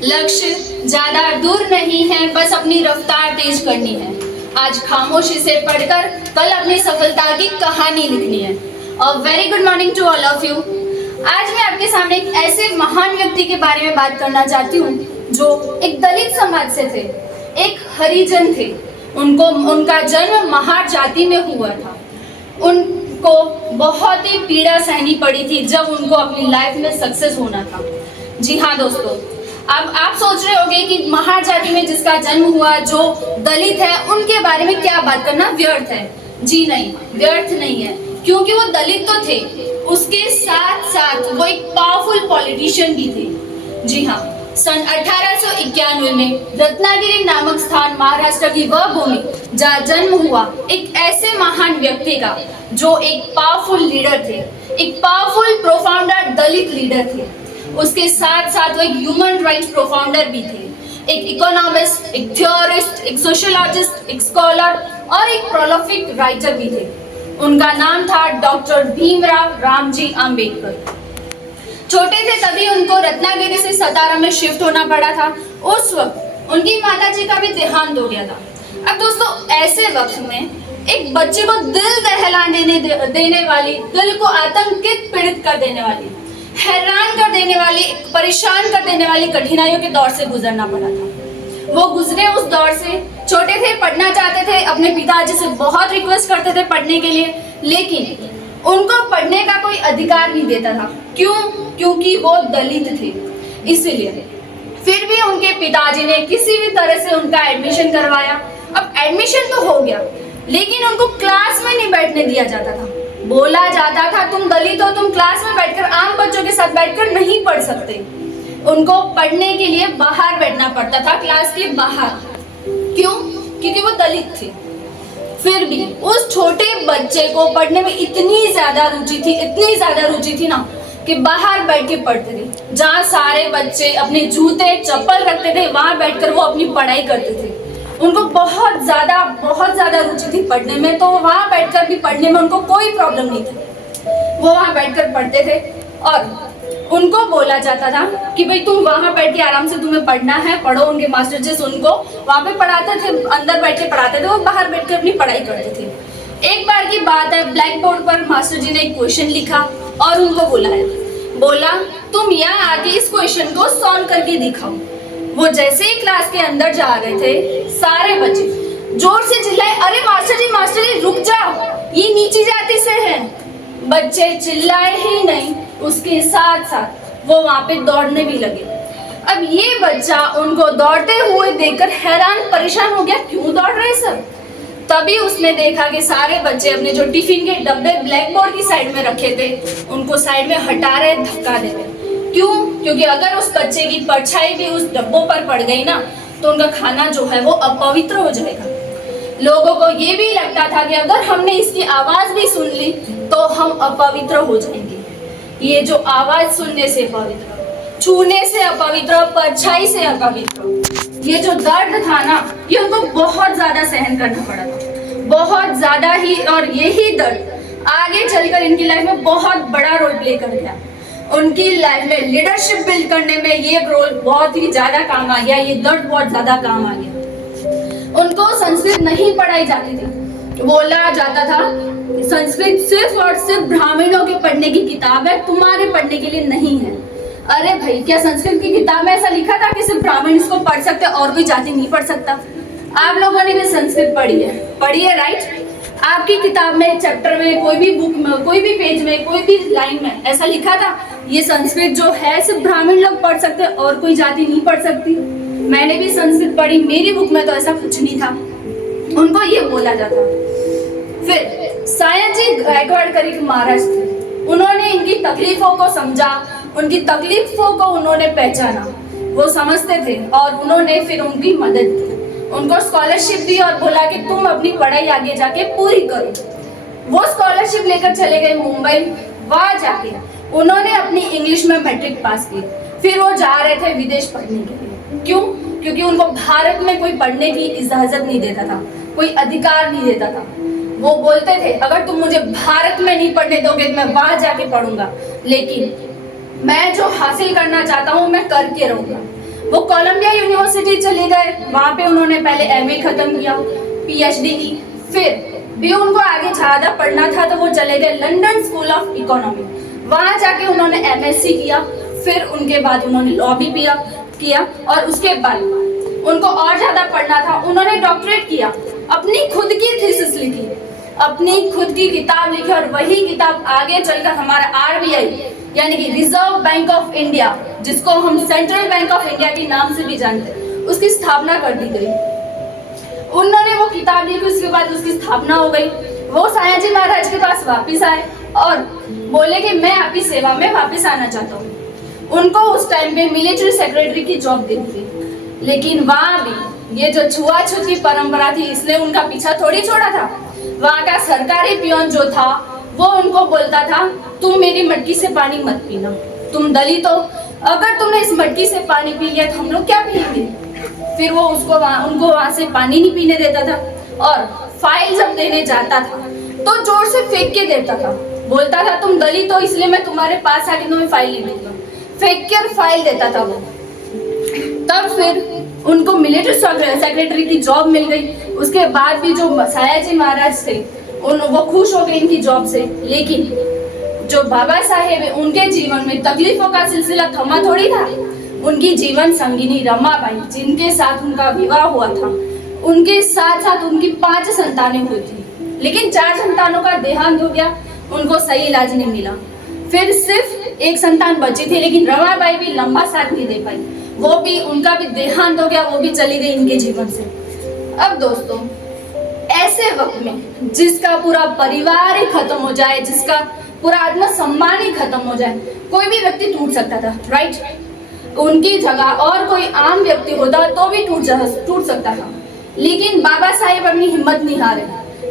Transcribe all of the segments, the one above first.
लक्ष्य ज्यादा दूर नहीं है, बस अपनी रफ्तार तेज करनी है। आज खामोशी से पढ़कर कल अपनी सफलता की कहानी लिखनी है। और very good morning to all of you. आज मैं आपके सामने एक ऐसे महान व्यक्ति के बारे में बात करना चाहती हूँ जो एक दलित समाज से थे, एक हरिजन थे। उनका जन्म महार जाति में हुआ था। उनको बहुत ही पीड़ा सहनी पड़ी थी जब उनको अपनी लाइफ में सक्सेस होना था। जी हाँ दोस्तों, अब आप सोच रहे होंगे कि महार जाति में जिसका जन्म हुआ, जो दलित है, उनके बारे में क्या बात करना व्यर्थ है। जी नहीं, व्यर्थ नहीं है, क्योंकि वो दलित तो थे, उसके साथ साथ वो एक पावरफुल पॉलिटिशियन भी थे। जी हाँ, सन 1891 में रत्नागिरी नामक स्थान महाराष्ट्र की वह भूमि जहाँ जन्म हुआ एक ऐसे महान व्यक्ति का जो एक पावरफुल लीडर थे, एक पावरफुल प्रोफाउंडर दलित लीडर थे। उसके साथ साथ वो एक ह्यूमन राइट्स प्रोफाउंडर भी थे, एक इकोनॉमिस्ट, एक थियोरिस्ट, एक सोशोलॉजिस्ट, एक स्कॉलर और एक प्रोलिफिक राइटर भी थे। उनका नाम था डॉक्टर भीमराव रामजी आम्बेडकर। छोटे थे तभी उनको रत्नागिरी से सतारा में शिफ्ट होना पड़ा था। उस वक्त उनकी माताजी का भी देहांत हो गया था। अब दोस्तों, ऐसे वक्त में एक बच्चे को दिल दहलाने देने वाली, दिल को आतंकित पीड़ित कर देने वाली, हैरान कर देने वाली, परेशान कर देने वाली कठिनाइयों के दौर से गुजरना पड़ा था। वो गुजरे उस दौर से। छोटे थे, पढ़ना चाहते थे, अपने पिताजी से बहुत रिक्वेस्ट करते थे पढ़ने के लिए, लेकिन उनको पढ़ने का कोई अधिकार नहीं देता था। क्यों? क्योंकि वो दलित थे, इसीलिए। फिर भी उनके पिताजी ने किसी भी तरह से उनका एडमिशन करवाया। अब एडमिशन तो हो गया, लेकिन उनको क्लास में नहीं बैठने दिया जाता था। बोला जाता था तुम दलित हो, तुम क्लास में बैठकर आम बच्चों के साथ बैठकर नहीं पढ़ सकते। उनको पढ़ने के लिए बाहर बैठना पड़ता था, क्लास के बाहर। क्यों? क्योंकि वो दलित थे। फिर भी उस छोटे बच्चे को पढ़ने में इतनी ज्यादा रुचि थी ना कि बाहर बैठ के पढ़ते थे। जहाँ सारे बच्चे अपने जूते चप्पल रखते थे, वहां बैठकर वो अपनी पढ़ाई करते थे। उनको बहुत ज्यादा रुचि थी पढ़ने में, तो वहां बैठकर भी पढ़ने में उनको कोई प्रॉब्लम नहीं थी। वो वहां बैठकर पढ़ते थे और उनको बोला जाता था कि भाई तुम वहां बैठ के आराम से तुम्हें पढ़ना है, पढ़ो। उनके मास्टर जी उनको वहां पे पढ़ाते थे, अंदर बैठ के पढ़ाते थे, वो बाहर बैठ के अपनी पढ़ाई करते थे। एक बार की बात है, ब्लैक बोर्ड पर मास्टर जी ने एक क्वेश्चन लिखा और उनको बोला तुम यहाँ आके इस क्वेश्चन को सॉल्व करके दिखाओ। वो जैसे ही क्लास के अंदर जा रहे थे, सारे बच्चे जोर से चिल्लाए, अरे मास्टर जी रुक जाओ, ये नीची जाति से है। बच्चे चिल्लाए ही नहीं, उसके साथ साथ वो वहां पे दौड़ने भी लगे। अब ये बच्चा उनको दौड़ते हुए देखकर हैरान परेशान हो गया, क्यों दौड़ रहे सब। तभी उसने देखा कि सारे बच्चे अपने जो टिफिन के डब्बे ब्लैक बोर्ड की साइड में रखे थे, उनको साइड में हटा रहे, धक्का दे रहे। क्यों? क्योंकि अगर उस बच्चे की परछाई भी उस डब्बों पर पड़ गई ना, तो उनका खाना जो है वो अपवित्र हो जाएगा। लोगों को ये भी लगता था कि अगर हमने इसकी आवाज भी सुन ली तो हम अपवित्र हो जाएंगे। ये जो आवाज सुनने से अपवित्र, छूने से अपवित्र, परछाई से अपवित्र, ये जो दर्द था ना, ये उनको बहुत ज्यादा सहन करना पड़ा था, बहुत ज्यादा ही। और यही दर्द आगे चलकर इनकी लाइफ में बहुत बड़ा रोल प्ले कर गया। उनकी लाइफ में लीडरशिप बिल्ड करने में ये रोल बहुत ही ज्यादा काम आ गया, ये दर्द बहुत ज्यादा काम आ गया। उनको संस्कृत नहीं पढ़ाई जाती थी। बोला जाता था संस्कृत सिर्फ और सिर्फ ब्राह्मणों के पढ़ने की किताब है, तुम्हारे पढ़ने के लिए नहीं है। अरे भाई, क्या संस्कृत की किताब में ऐसा लिखा था कि सिर्फ ब्राह्मण इसको पढ़ सकते और कोई जाति नहीं पढ़ सकता? आप लोगों ने भी संस्कृत पढ़ी है राइट? आपकी किताब में, चैप्टर में, कोई भी बुक में, कोई भी पेज में, कोई भी लाइन में ऐसा लिखा था ये संस्कृत जो है सिर्फ ब्राह्मण लोग पढ़ सकते और कोई जाति नहीं पढ़ सकती? मैंने भी संस्कृत पढ़ी, मेरी बुक में तो ऐसा कुछ नहीं था। उनको ये बोला जाता। फिर सायाजी गायकवाड़ करके महाराज थे, उन्होंने इनकी तकलीफों को समझा, उनकी तकलीफों को उन्होंने पहचाना, वो समझते थे और उन्होंने फिर उनकी मदद की, उनको स्कॉलरशिप दी और बोला कि तुम अपनी पढ़ाई आगे जाके पूरी करो। वो स्कॉलरशिप लेकर चले गए मुंबई। वहां जाके उन्होंने अपनी इंग्लिश में मैट्रिक पास की। फिर वो जा रहे थे विदेश पढ़ने के लिए। क्यों? क्योंकि उनको भारत में कोई पढ़ने की इजाजत नहीं देता था, कोई अधिकार नहीं देता था। वो बोलते थे अगर तुम मुझे भारत में नहीं पढ़ने दोगे तो मैं वहां जाके पढ़ूंगा, लेकिन मैं जो हासिल करना चाहता हूँ मैं करके रहूंगा। वो कोलंबिया यूनिवर्सिटी चले गए, वहाँ पे उन्होंने पहले एमए खत्म किया, पीएचडी की, फिर भी उनको आगे ज़्यादा पढ़ना था तो वो चले गए लंदन स्कूल ऑफ इकोनॉमी, वहाँ जाके उन्होंने एमएससी किया, फिर उनके बाद उन्होंने लॉ भी किया और उसके बाद उनको और ज़्यादा पढ़ना था, उन्होंने डॉक्टरेट किया, अपनी खुद की थीसिस लिखी, अपनी खुद की किताब लिखी और वही किताब आगे चलकर हमारा आरबीआई यानी कि रिजर्व बैंक ऑफ इंडिया, जिसको हम सेंट्रल बैंक ऑफ इंडिया के नाम से भी जानते हैं, उसकी स्थापना कर दी गई। उन्होंने वो किताब लिखी, उसके बाद उसकी स्थापना हो गई। वो सयाजी महाराज के पास वापस आए और बोले कि मैं आपकी सेवा में वापस आना चाहता हूँ। उनको उस टाइम पे मिलिट्री सेक्रेटरी की जॉब दी थी, लेकिन वहाँ भी ये जो छुआछूत की परंपरा थी इसने उनका पीछा थोड़ी छोड़ा था। वहाँ का सरकारी पियोन जो था वो उनको बोलता था, तुम मेरी मटकी से पानी मत पीना, तुम दलित हो, अगर तुमने इस मटकी से पानी पी लिया तो हम लोग क्या पिएंगे। फिर वो उनको वहाँ से पानी नहीं पीने देता था और फाइल जब देने जाता था तो जोर से फेंक के देता था, बोलता था तुम दलित हो इसलिए मैं तुम्हारे पास आके तुम्हें फाइल नहीं दूंगा, फेंक कर फाइल देता था वो। तब फिर उनको मिलिट्री सेक्रेटरी की जॉब मिल गई। उसके बाद भी जो सयाजी महाराज थे वो खुश हो गए इनकी जॉब से, लेकिन जो बाबा साहेब है उनके जीवन में तकलीफों का सिलसिला थमा थोड़ी था। उनकी जीवन संगिनी रमाबाई, जिनके साथ उनका विवाह हुआ था, उनके साथ साथ उनकी 5 संतानें हुई थी, लेकिन 4 संतानों का देहांत हो गया, उनको सही इलाज नहीं मिला। फिर सिर्फ 1 संतान बची थी, लेकिन रमाबाई भी लंबा साथ नहीं दे पाई, वो भी उनका भी देहांत हो गया, वो भी चली गई इनके जीवन से। अब दोस्तों, ऐसे वक्त में जिसका पूरा परिवार ही खत्म हो जाए, जिसका पूरा आत्मसम्मान ही खत्म हो जाए, कोई भी व्यक्ति टूट सकता था, राइट। उनकी जगह और कोई आम व्यक्ति होता तो भी टूट सकता था, लेकिन बाबा साहेब अपनी हिम्मत नहीं हारे,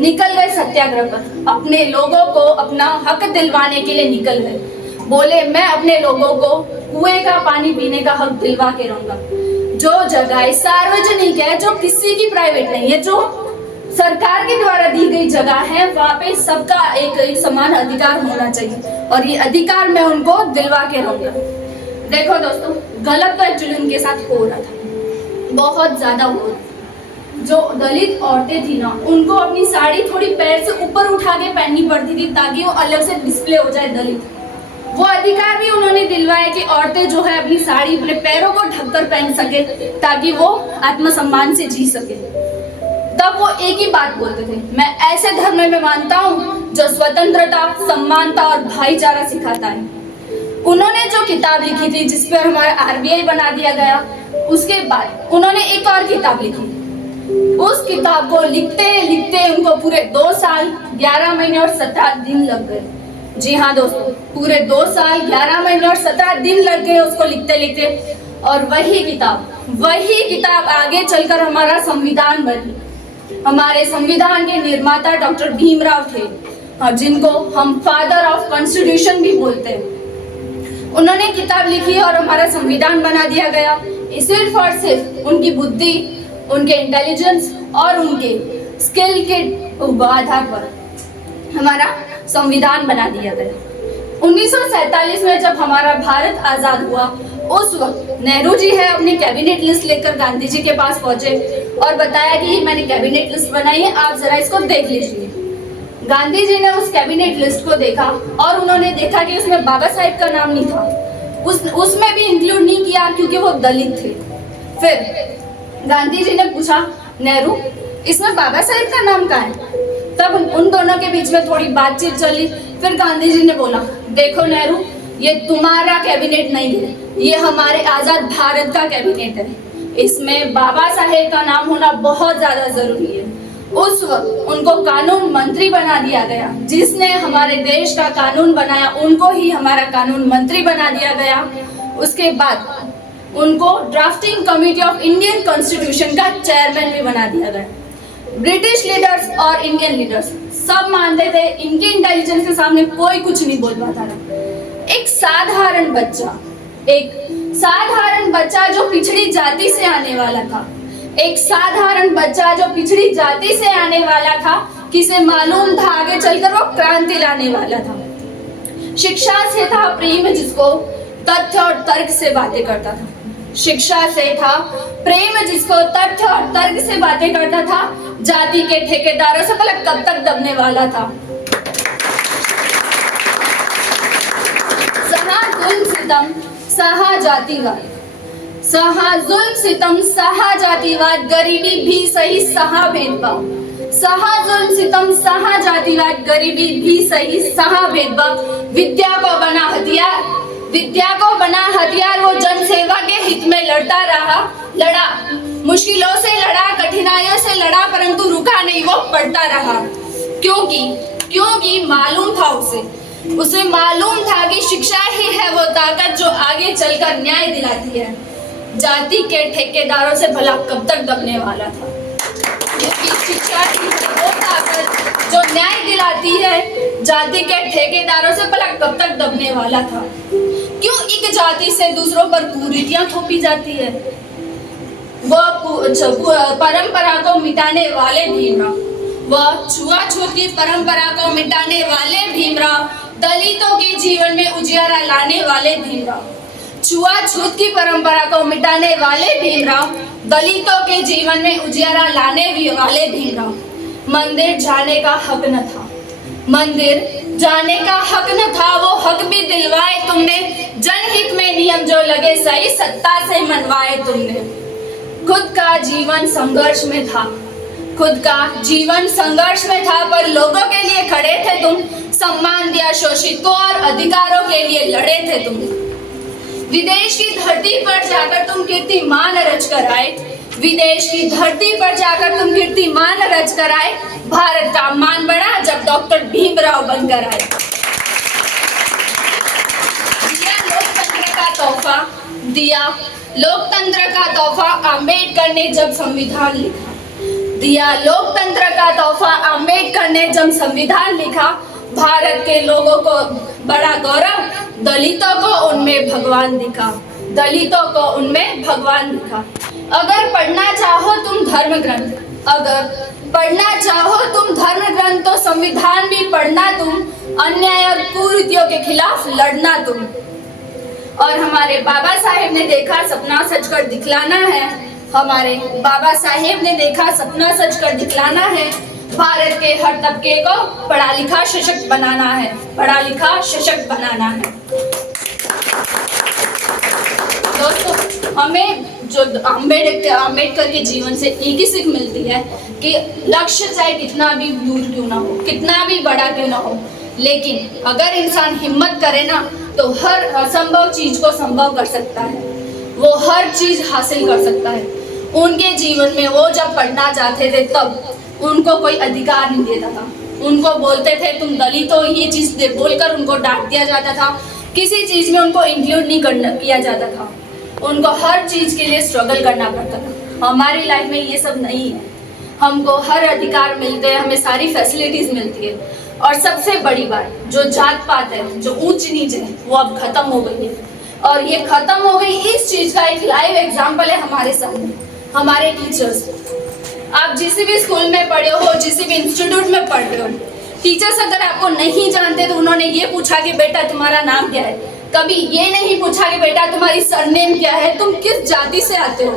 निकल गए सत्याग्रह पर, अपने लोगों को अपना हक दिलवाने के लिए निकल गए। बोले मैं अपने लोगों को कुएं का पानी पीने का हक दिलवा के रहूंगा। जो जगह सार्वजनिक है, जो किसी की प्राइवेट नहीं है, जो सरकार के द्वारा दी गई जगह है, वहाँ पे सबका एक समान अधिकार होना चाहिए और ये अधिकार मैं उनको दिलवा के रहूंगा। देखो दोस्तों, गलत तो एक्चुअली उनके साथ हो रहा था, बहुत ज्यादा हो रहा था। जो दलित औरतें थी ना, उनको अपनी साड़ी थोड़ी पैर से ऊपर उठा के पहननी पड़ती थी ताकि वो अलग से डिस्प्ले हो जाए दलित। वो अधिकार भी उन्होंने दिलवाया कि औरतें जो है अपनी साड़ी अपने पैरों को ढककर पहन सके ताकि वो आत्मसम्मान से जी सके। तब वो एक ही बात बोलते थे, मैं ऐसे धर्म में मानता हूँ जो स्वतंत्रता, समानता और भाईचारा सिखाता है। उन्होंने जो किताब लिखी थी जिस पर हमारा आरबीआई बना दिया गया, उसके बाद उन्होंने एक और किताब लिखी। उस किताब को लिखते लिखते उनको पूरे 2 साल 11 महीने और 17 दिन लग गए। जी हाँ दोस्तों, पूरे 2 साल 11 महीने और 17 दिन लग गए उसको लिखते लिखते। और वही किताब आगे चलकर हमारा संविधान बनी। हमारे संविधान के निर्माता डॉक्टर भीमराव थे, जिनको हम फादर ऑफ कॉन्स्टिट्यूशन भी बोलते हैं। उन्होंने किताब लिखी और हमारा संविधान बना दिया गया। सिर्फ और सिर्फ उनकी बुद्धि, उनके इंटेलिजेंस और उनके स्किल के आधार पर हमारा संविधान बना दिया गया। 1947 में जब हमारा भारत आजाद हुआ, उस वक्त नेहरू जी है अपनी कैबिनेट लिस्ट लेकर गांधी जी के पास पहुंचे और बताया कि मैंने कैबिनेट लिस्ट बनाई है, आप जरा इसको देख लीजिए। गांधी जी ने उस कैबिनेट लिस्ट को देखा और उन्होंने देखा कि उसमें बाबा साहेब का नाम नहीं था, उसमें भी इंक्लूड नहीं किया क्योंकि वो दलित थे। फिर गांधी जी ने पूछा, नेहरू इसमें बाबा साहेब का नाम कहाँ है? तब उन दोनों के बीच में थोड़ी बातचीत चली। फिर गांधी जी ने बोला, देखो नेहरू, ये तुम्हारा कैबिनेट नहीं है, ये हमारे आजाद भारत का कैबिनेट है, इसमें बाबा साहेब का नाम होना बहुत ज्यादा जरूरी है। उस वक्त उनको कानून मंत्री बना दिया गया। जिसने हमारे देश का कानून बनाया उनको ही हमारा कानून मंत्री बना दिया गया। उसके बाद उनको drafting committee of Indian constitution का चेयरमैन भी बना दिया गया। ब्रिटिश लीडर्स और इंडियन लीडर्स सब मानते थे इनके इंटेलिजेंस के सामने कोई कुछ नहीं बोल पाता था। एक साधारण बच्चा जो पिछड़ी जाति से आने वाला था, किसे मालूम था आगे चलकर वो क्रांति लाने वाला था। शिक्षा से था प्रेम, जिसको तथ्य और तर्क से बातें करता था। शिक्षा से था, प्रेम जिसको तथ्य और तर्क से बातें करता था, जाति के ठेकेदारों से पलक कब तक दबने वाला था। सहा जुल्म सितम सहा जातिवाद, सहा जुल्म सितम सहा जातिवाद, गरीबी भी सही सहा भेदभाव, सहा जुल्म सितम सहा जातिवाद, गरीबी भी सही सहा भेदभाव। विद्या को बना हथियार, विद्या को बना हथियार, वो जनसेवा के हित में लड़ता रहा, लड़ा, मुश्किलों से लड़ा, कठिनाइयों से लड़ा, परंतु रुका नहीं, वो पढ़ता रहा। क्योंकि मालूम था उसे मालूम था कि शिक्षा ही है वो ताकत जो आगे चलकर न्याय दिलाती है। जाति के ठेकेदारों से भला कब तक दबने वाला था, क्योंकि शिक्षा ही है वो ताकत जो न्याय दिलाती है। जाति के ठेकेदारों से भला कब तक दबने वाला था। क्यों एक जाति से दूसरों पर कुरीतियां थोपी जाती है। वह परंपरा को मिटाने वाले भीमराव, वह छुआछूत की परंपरा को मिटाने वाले भीमराव, दलितों के जीवन में उजियारा लाने वाले भीमराव, छुआछूत की परंपरा को मिटाने वाले भीमराव, दलितों के जीवन में उजियारा लाने वाले भीमराव। मंदिर जाने का हक न था, मंदिर जाने का हक न था, वो हक भी दिलवाए तुमने, जनहित में नियम जो लगे सही सत्ता से मनवाए तुमने। खुद का जीवन संघर्ष में था, खुद का जीवन संघर्ष में था, पर लोगों के लिए खड़े थे तुम, सम्मान दिया शोषितों और अधिकारों के लिए लड़े थे तुम। विदेश की धरती पर जाकर तुम कीर्तिमान रच कर आए, विदेश की धरती पर जाकर तुम कीर्तिमान रच कर आए, भारत का मान बढ़ा जब डॉक्टर भीमराव बनकर आए। दिया लोकतंत्र का तोहफा, दिया लोकतंत्र का तोहफा अंबेडकर ने जब संविधान लिखा, दिया लोकतंत्र का तोहफा अंबेडकर ने जब संविधान लिखा। भारत के लोगों को बड़ा गौरव, दलितों को उनमें भगवान दिखा, दलितों को उनमें भगवान दिखा। अगर पढ़ना चाहो तुम धर्म ग्रंथ, अगर पढ़ना चाहो तुम धर्म ग्रंथ, तो संविधान भी पढ़ना तुम, अन्याय और कुरीतियों के खिलाफ लड़ना तुम। और हमारे बाबा साहेब ने देखा सपना सच कर दिखलाना है, हमारे बाबा साहेब ने देखा सपना सच कर दिखलाना है। भारत के हर तबके को पढ़ा लिखा सशक्त बनाना है, पढ़ा लिखा सशक्त बनाना है। दोस्तों, हमें जो अंबेडकर के जीवन से एक ही सीख मिलती है कि लक्ष्य चाहे कितना भी दूर क्यों ना हो, कितना भी बड़ा क्यों ना हो, लेकिन अगर इंसान हिम्मत करे ना तो हर असंभव चीज को संभव कर सकता है, वो हर चीज हासिल कर सकता है। उनके जीवन में वो जब पढ़ना चाहते थे तब उनको कोई अधिकार नहीं देता था, उनको बोलते थे तुम दलित हो, ये चीज बोलकर उनको डांट दिया जाता था, किसी चीज में उनको इंक्लूड नहीं किया जाता था, उनको हर चीज के लिए स्ट्रगल करना पड़ता था। हमारी लाइफ में ये सब नहीं है, हमको हर अधिकार मिलते हैं, हमें सारी फैसिलिटीज मिलती है। और सबसे बड़ी बात, जो जात पात है, जो ऊंच नीच है, वो अब खत्म हो गई है। और ये खत्म हो गई, इस चीज का एक लाइव एग्जाम्पल है हमारे सामने, हमारे टीचर्स। आप जिस भी स्कूल में पढ़े हो, जिस भी इंस्टीट्यूट में पढ़े हो, टीचर्स अगर आपको नहीं जानते तो उन्होंने ये पूछा कि बेटा तुम्हारा नाम क्या है, कभी ये नहीं पूछा कि बेटा तुम्हारी सरनेम क्या है, तुम किस जाति से आते हो,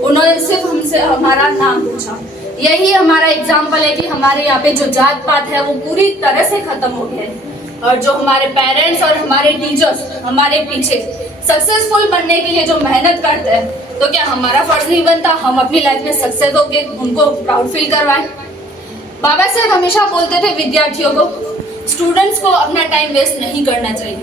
उन्होंने सिर्फ हमसे हमारा नाम पूछा। यही हमारा एग्जाम्पल है कि हमारे यहाँ पे जो जात पात है वो पूरी तरह से खत्म हो गया है। और जो हमारे पेरेंट्स और हमारे टीचर्स हमारे पीछे सक्सेसफुल बनने के लिए जो मेहनत करते हैं, तो क्या हमारा फर्ज नहीं बनता हम अपनी लाइफ में सक्सेस होके उनको प्राउड फील करवाएं। बाबा साहब हमेशा बोलते थे विद्यार्थियों को, स्टूडेंट्स को अपना टाइम वेस्ट नहीं करना चाहिए,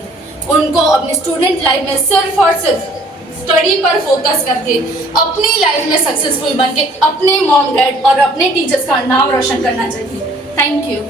उनको अपनी स्टूडेंट लाइफ में सिर्फ और सिर्फ स्टडी पर फोकस करके अपनी लाइफ में सक्सेसफुल बन के अपने मॉम डैड और अपने टीचर्स का नाम रोशन करना चाहिए। Thank you.